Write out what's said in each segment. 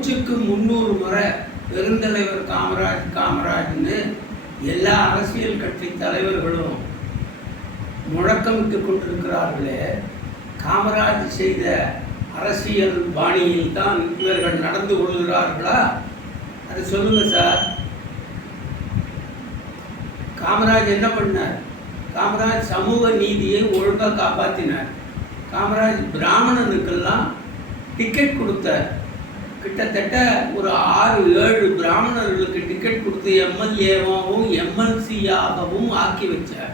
மூச்சுக்கு 300 முறை பெருந்தலைவர் காமராஜ் காமராஜ்னு எல்லா அரசியல் கட்சி தலைவர்களும் முழக்கமிட்டு கொண்டிருக்கிறார்களே, காமராஜ் செய்த அரசியல் பாணியில் தான் இவர்கள் நடந்து கொள்கிறார்களா? அது சொல்லுங்க சார். காமராஜ் என்ன பண்ணார்? காமராஜ் சமூக நீதியை ஒழுங்காக காப்பாற்றினார். காமராஜ் பிராமணனுக்கெல்லாம் டிக்கெட் கொடுத்தார். கிட்டத்தட்ட ஒரு 6-7 பிராமணர்களுக்கு டிக்கெட் கொடுத்து எம்எல்ஏவாகவும் எம்எல்சியாகவும் ஆக்கி வச்சார்.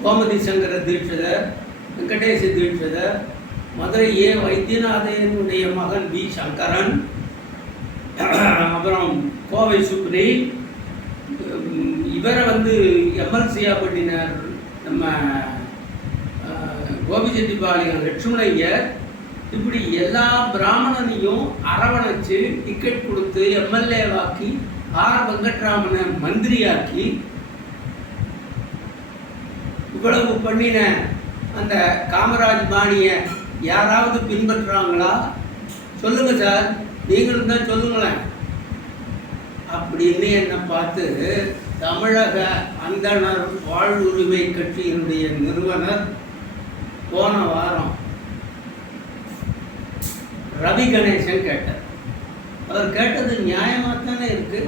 கோமதி சங்கர தீட்சிதர், வெங்கடேச தீட்சிதர், மதுரை ஏ வைத்தியநாதனுடைய மகன் வி சங்கரன், அப்புறம் கோவை சுப்ரி, இவரை எம்எல்சியா பண்ணினார் நம்ம கோபிச்செட்டிப்பாளையம் லட்சுமணையர். இப்படி எல்லா பிராமணனையும் அரவணைச்சு டிக்கெட் கொடுத்து எம்எல்ஏவாக்கி ஆர் வெங்கட்ராமனை மந்திரியாக்கி இவ்வளவு பண்ணின அந்த காமராஜ் பாணியை யாராவது பின்பற்றுறாங்களா? சொல்லுங்க சார், நீங்களும் தான் சொல்லுங்களேன் அப்படின்னு என்னை பார்த்து தமிழக அந்தணர் வாழ்வுரிமை கட்சியினுடைய நிறுவனர் போன வாரம் ரவி கணேசன் கேட்டார். அவர் கேட்டது நியாயமாக தானே இருக்கு.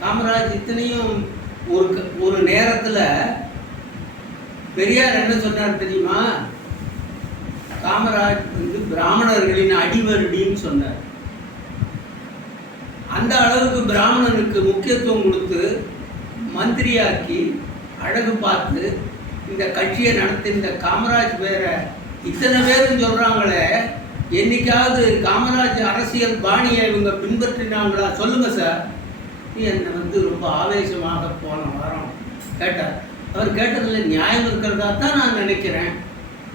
காமராஜ் இத்தனையும் ஒரு நேரத்தில் பெரியார் என்ன சொன்னார் தெரியுமா? காமராஜ் பிராமணர்களின் அடிவருடின்னு சொன்னார். அந்த அளவுக்கு பிராமணனுக்கு முக்கியத்துவம் கொடுத்து மந்திரியாக்கி அழகு பார்த்து இந்த கட்சியை நடத்தி இந்த காமராஜ் பேரை இத்தனை பேரும் சொல்கிறாங்களே, என்னைக்காவது காமராஜ் அரசியல் பாணியை இவங்க பின்பற்றினாங்களா? சொல்லுங்க சார். என்னை ரொம்ப ஆவேசமாக போன வாரம் கேட்டார். அவர் கேட்டதில் நியாயம் இருக்கிறதா தான் நான் நினைக்கிறேன்.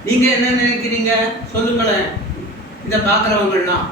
நீங்கள் என்ன நினைக்கிறீங்க? சொல்லுங்களேன். இதை பார்க்குறவங்கள்லாம்